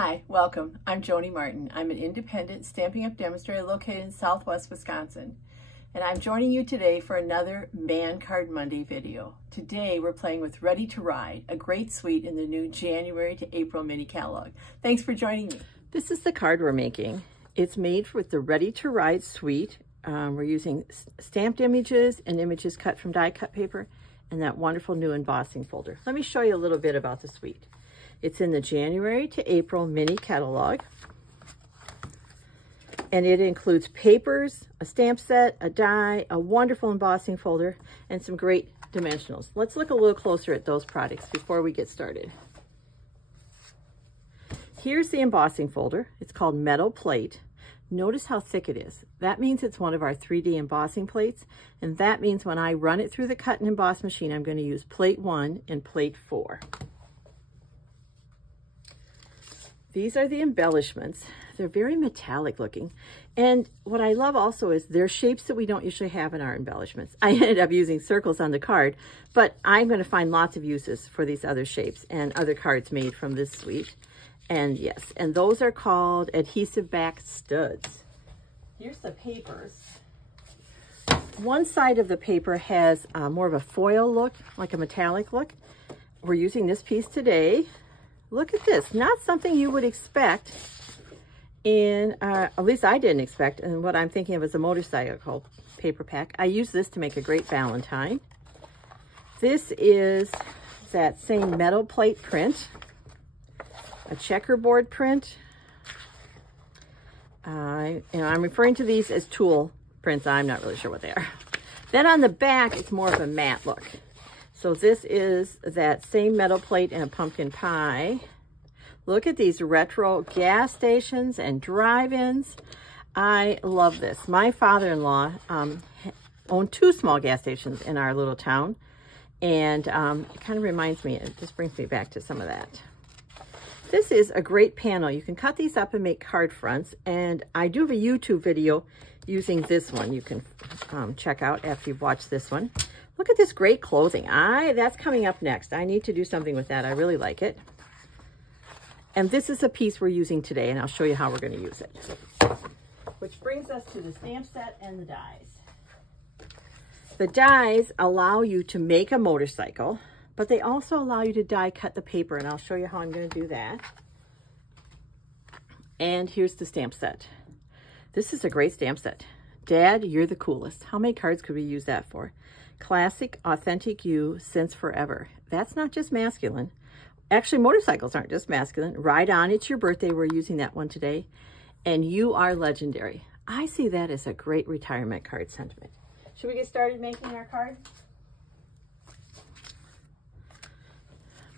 Hi, welcome. I'm Joni Martin. I'm an independent Stampin' Up! Demonstrator located in Southwest Wisconsin. And I'm joining you today for another Man Card Monday video. Today we're playing with Ready to Ride, a great suite in the new January to April mini catalog. Thanks for joining me. This is the card we're making. It's made with the Ready to Ride suite. We're using stamped images and images cut from die cut paper and that wonderful new embossing folder. Let me show you a little bit about the suite. It's in the January to April mini catalog. And it includes papers, a stamp set, a die, a wonderful embossing folder, and some great dimensionals. Let's look a little closer at those products before we get started. Here's the embossing folder. It's called Metal Plate. Notice how thick it is. That means it's one of our 3D embossing plates, and that means when I run it through the cut and emboss machine, I'm going to use plate 1 and plate 4. These are the embellishments. They're very metallic looking. And what I love also is they're shapes that we don't usually have in our embellishments. I ended up using circles on the card, but I'm going to find lots of uses for these other shapes and other cards made from this suite. And yes, and those are called adhesive back studs. Here's the papers. One side of the paper has more of a foil look, like a metallic look. We're using this piece today. Look at this, not something you would expect in, at least I didn't expect, and what I'm thinking of is a motorcycle paper pack. I use this to make a great Valentine. This is that same metal plate print, a checkerboard print. I'm referring to these as tool prints. I'm not really sure what they are. Then on the back, it's more of a matte look. So this is that same metal plate and a pumpkin pie. Look at these retro gas stations and drive-ins. I love this. My father-in-law owned 2 small gas stations in our little town. And it kind of reminds me, it just brings me back to some of that. This is a great panel. You can cut these up and make card fronts. And I do have a YouTube video using this one you can check out after you've watched this one. Look at this great clothing. That's coming up next. I need to do something with that. I really like it. And this is a piece we're using today, and I'll show you how we're going to use it. Which brings us to the stamp set and the dies. The dies allow you to make a motorcycle, but they also allow you to die cut the paper, and I'll show you how I'm going to do that. And here's the stamp set. This is a great stamp set. Dad, you're the coolest. How many cards could we use that for? Classic, authentic you since forever. That's not just masculine. Actually, motorcycles aren't just masculine. Ride on, it's your birthday. We're using that one today. And you are legendary. I see that as a great retirement card sentiment. Should we get started making our card?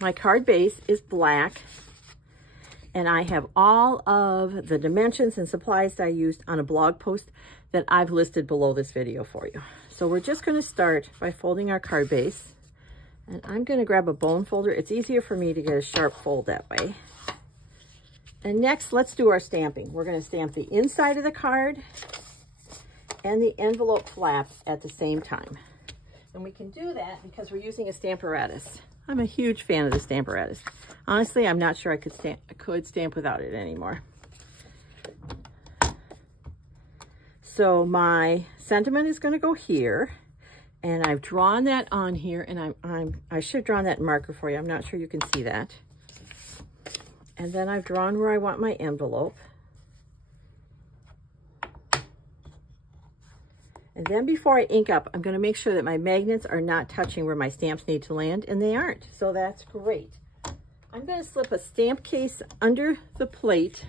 My card base is black. And I have all of the dimensions and supplies I used on a blog post that I've listed below this video for you. So we're just going to start by folding our card base. And I'm going to grab a bone folder. It's easier for me to get a sharp fold that way. And next, let's do our stamping. We're going to stamp the inside of the card and the envelope flap at the same time. And we can do that because we're using a Stamparatus. I'm a huge fan of the Stamparatus. Honestly, I'm not sure I could stamp without it anymore. So my sentiment is going to go here, and I've drawn that on here, and I should have drawn that in marker for you. I'm not sure you can see that. And then I've drawn where I want my envelope. And then before I ink up, I'm going to make sure that my magnets are not touching where my stamps need to land, and they aren't. So that's great. I'm going to slip a stamp case under the plate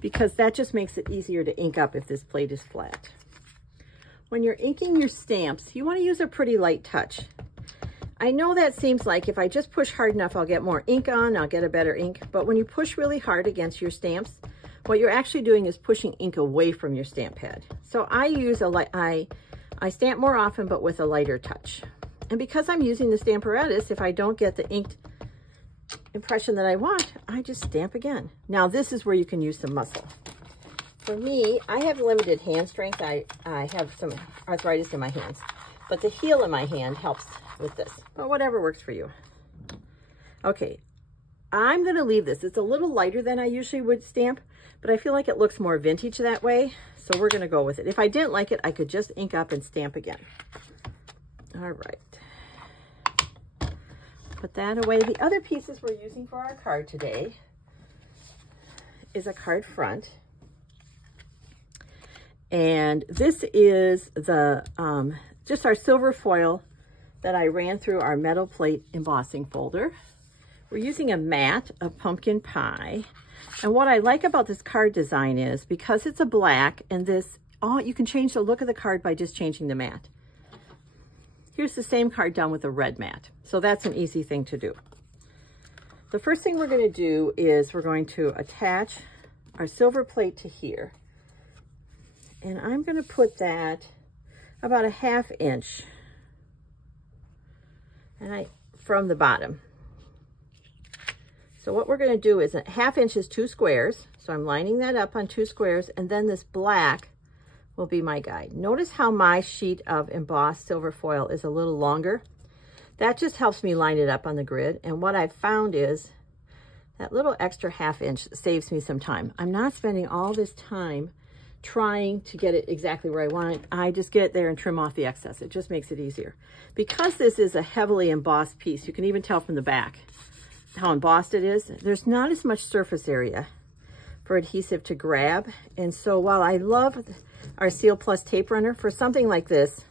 because that just makes it easier to ink up if this plate is flat. When you're inking your stamps, you want to use a pretty light touch. I know that seems like if I just push hard enough, I'll get more ink on, I'll get a better ink. But when you push really hard against your stamps, what you're actually doing is pushing ink away from your stamp pad. So I use I stamp more often, but with a lighter touch. And because I'm using the Stamparatus, if I don't get the inked impression that I want, I just stamp again. Now this is where you can use some muscle. For me, I have limited hand strength. I have some arthritis in my hands, but the heel in my hand helps with this, but whatever works for you. Okay, I'm going to leave this. It's a little lighter than I usually would stamp, but I feel like it looks more vintage that way. So we're going to go with it. If I didn't like it, I could just ink up and stamp again. All right. Put that away. The other pieces we're using for our card today is a card front. And this is the just our silver foil that I ran through our metal plate embossing folder. We're using a mat of pumpkin pie. And what I like about this card design is because it's a black and this, you can change the look of the card by just changing the mat. Here's the same card done with a red mat. So that's an easy thing to do. The first thing we're going to do is we're going to attach our silver plate to here. And I'm going to put that about a 1/2 inch from the bottom. So what we're going to do is 1/2 inch is 2 squares. So I'm lining that up on 2 squares, and then this black will be my guide. Notice how my sheet of embossed silver foil is a little longer. That just helps me line it up on the grid. And what I've found is that little extra 1/2 inch saves me some time. I'm not spending all this time trying to get it exactly where I want it. I just get it there and trim off the excess. It just makes it easier. Because this is a heavily embossed piece, you can even tell from the back how embossed it is. There's not as much surface area for adhesive to grab. And so while I love our Seal Plus tape runner, for something like this,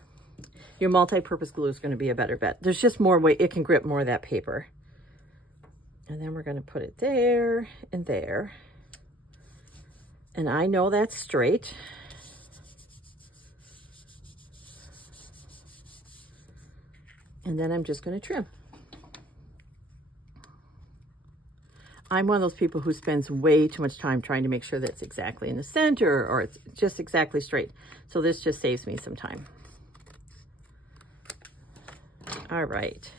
your multi-purpose glue is going to be a better bet. There's just more way, it can grip more of that paper. And then we're going to put it there and there. And I know that's straight. And then I'm just going to trim. I'm one of those people who spends way too much time trying to make sure that it's exactly in the center or it's just exactly straight. So this just saves me some time. All right.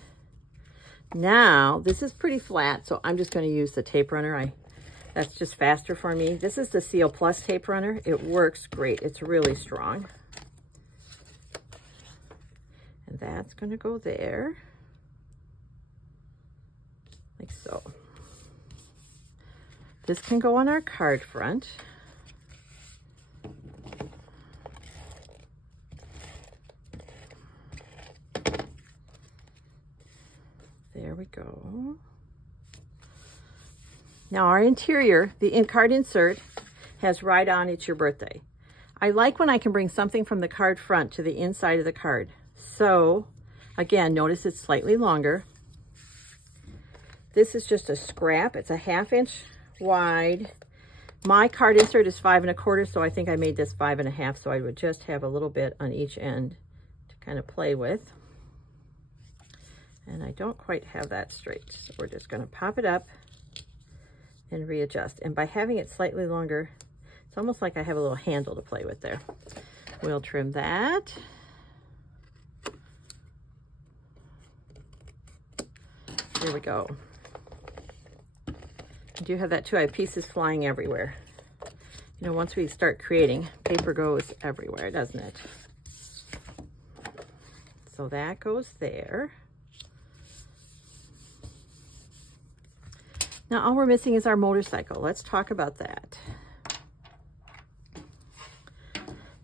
Now, this is pretty flat, so I'm just going to use the tape runner. That's just faster for me. This is the Seal Plus tape runner. It works great. It's really strong. And that's going to go there, like so. This can go on our card front. There we go. Now our interior, the card insert, has right on "It's your birthday." I like when I can bring something from the card front to the inside of the card. So again, notice it's slightly longer. This is just a scrap. It's a 1/2 inch wide. My card insert is 5 1/4, so I think I made this 5 1/2, so I would just have a little bit on each end to kind of play with. And I don't quite have that straight, so we're just going to pop it up and readjust. And by having it slightly longer, it's almost like I have a little handle to play with there. We'll trim that. There we go. I do have that too. I have pieces flying everywhere. You know, once we start creating, paper goes everywhere, doesn't it? So that goes there. Now all we're missing is our motorcycle. Let's talk about that.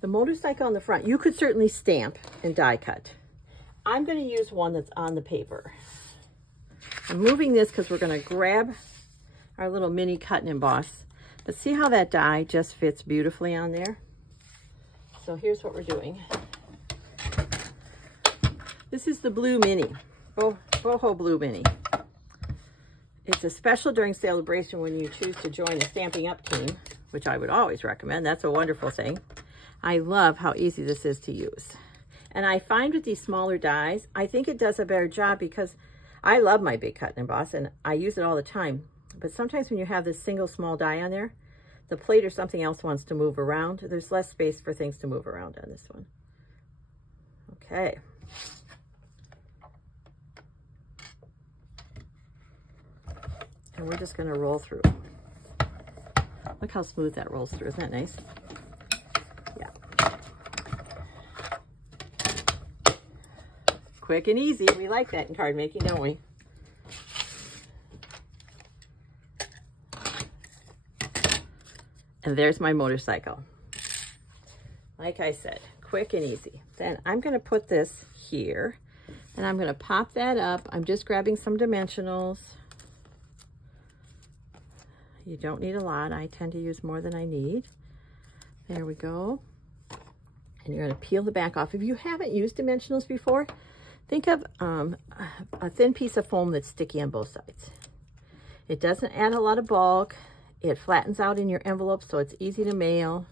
The motorcycle on the front, you could certainly stamp and die cut. I'm going to use one that's on the paper. I'm moving this because we're going to grab our little mini cut and emboss. But see how that die just fits beautifully on there? So here's what we're doing. This is the blue mini, boho blue mini. It's a special during celebration when you choose to join the Stampin' Up team, which I would always recommend. That's a wonderful thing. I love how easy this is to use. And I find with these smaller dies, I think it does a better job because I love my big cut and emboss and I use it all the time. But sometimes when you have this single small die on there, the plate or something else wants to move around. There's less space for things to move around on this one. Okay. And we're just going to roll through. Look how smooth that rolls through. Isn't that nice? Yeah. Quick and easy. We like that in card making, don't we? And there's my motorcycle. Like I said, quick and easy. Then I'm going to put this here, and I'm going to pop that up. I'm just grabbing some dimensionals. You don't need a lot. I tend to use more than I need. There we go. And you're going to peel the back off. If you haven't used dimensionals before, think of a thin piece of foam that's sticky on both sides. It doesn't add a lot of bulk. It flattens out in your envelope so it's easy to mail.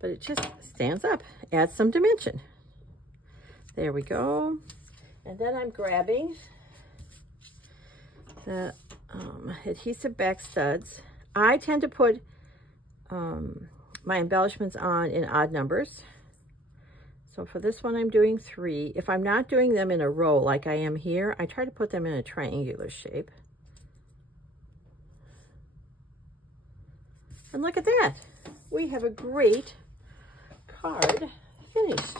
But it just stands up, adds some dimension. There we go. And then I'm grabbing the adhesive back studs. I tend to put my embellishments on in odd numbers. So for this one, I'm doing 3. If I'm not doing them in a row like I am here, I try to put them in a triangular shape. And look at that. We have a great card finished.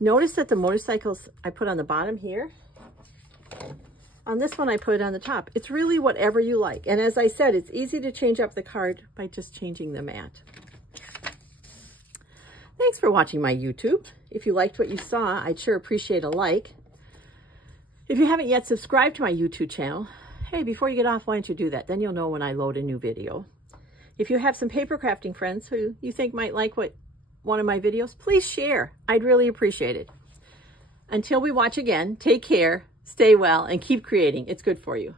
Notice that the motorcycles I put on the bottom here. On this one, I put it on the top. It's really whatever you like. And as I said, it's easy to change up the card by just changing the mat. Thanks for watching my YouTube. If you liked what you saw, I'd sure appreciate a like. If you haven't yet subscribed to my YouTube channel, hey, before you get off, why don't you do that? Then you'll know when I load a new video. If you have some paper crafting friends who you think might like one of my videos, please share. I'd really appreciate it. Until we watch again, take care, stay well, and keep creating. It's good for you.